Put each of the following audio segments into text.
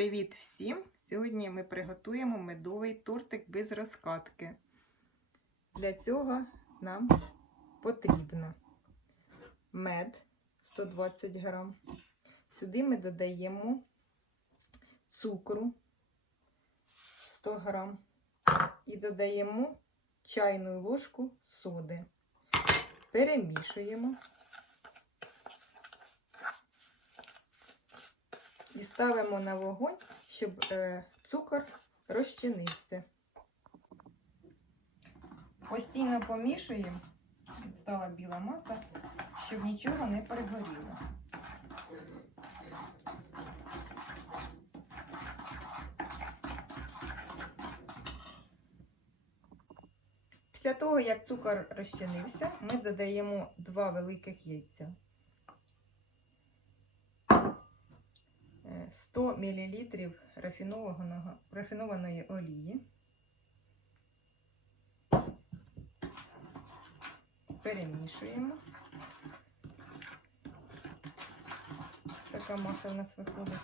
Привіт всім! Сьогодні ми приготуємо медовий тортик без розкатки. Для цього нам потрібно мед 120 грам. Сюди ми додаємо цукру 100 грам і додаємо чайну ложку соди. Перемішуємо. І ставимо на вогонь, щоб е, цукор розчинився. Постійно помішуємо, стала біла маса, щоб нічого не перегоріло. Після того, як цукор розчинився, ми додаємо два великих яйця. 100 мл рафінованої олії. Перемішуємо. Ось така маса в нас виходить.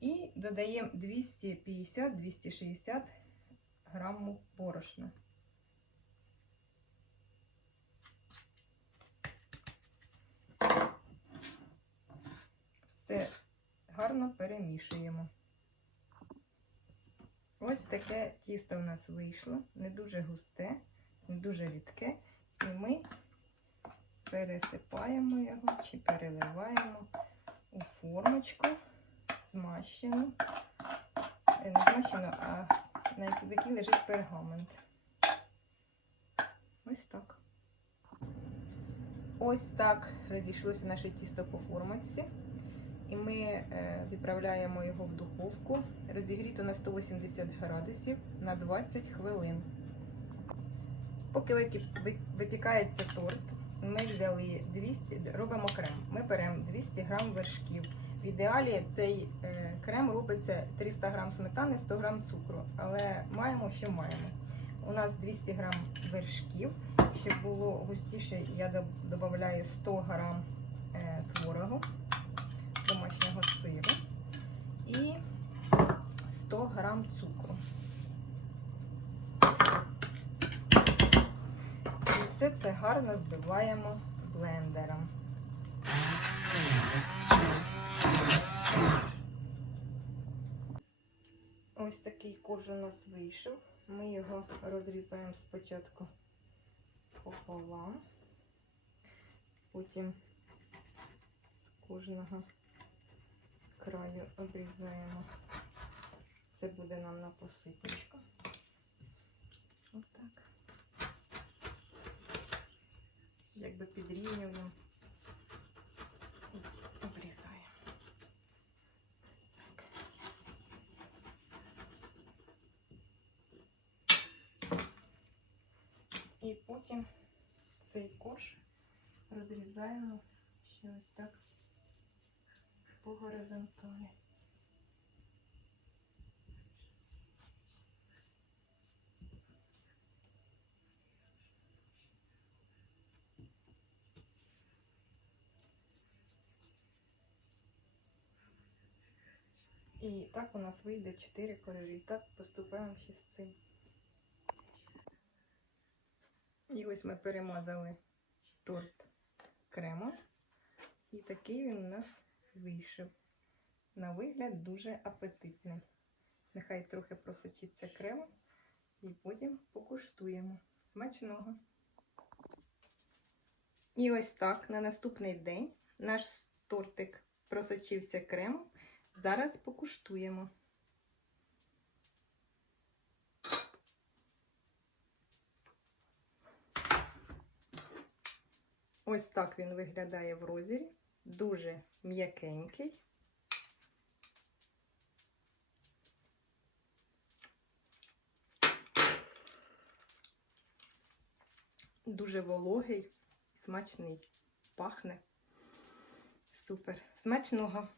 І додаємо 250-260 грамів борошна. Все гарно перемішуємо. Ось таке тісто в нас вийшло, не дуже густе, не дуже рідке. І ми пересипаємо його чи переливаємо у формочку змащену, Е, не змащену, а на якій лежить пергамент. Ось так. Ось так розійшлося наше тісто по формочці. І ми е, відправляємо його в духовку, розігріту на 180 градусів на 20 хвилин. Поки випікається торт, ми взяли 200, робимо крем. Ми беремо 200 грам вершків. В ідеалі цей е, крем робиться 300 грам сметани, 100 грам цукру, але маємо, що маємо. У нас 200 грам вершків. Щоб було густіше, я додаю 100 грам е, творогу домашнього сиру і 100 грам цукру. І все це гарно збиваємо блендером. Ось такий корж у нас вийшов. Ми його розрізаємо спочатку пополам, потім з кожного краю обрізаємо. Це буде нам на посипочку. Отак. Якби підрівнюємо обрізаємо. І потім цей корж розрізаємо ще ось так по горизонталі. І так у нас вийде 4 коржі. І так поступаємо ще з цим. І ось ми перемазали торт кремом. І такий він у нас вийшов. На вигляд дуже апетитний. Нехай трохи просочиться кремом і потім покуштуємо. Смачного. І ось так на наступний день наш тортик просочився кремом. Зараз покуштуємо. Ось так він виглядає в розірі. Дуже м'якенький. Дуже вологий, смачний, пахне. Супер. Смачного!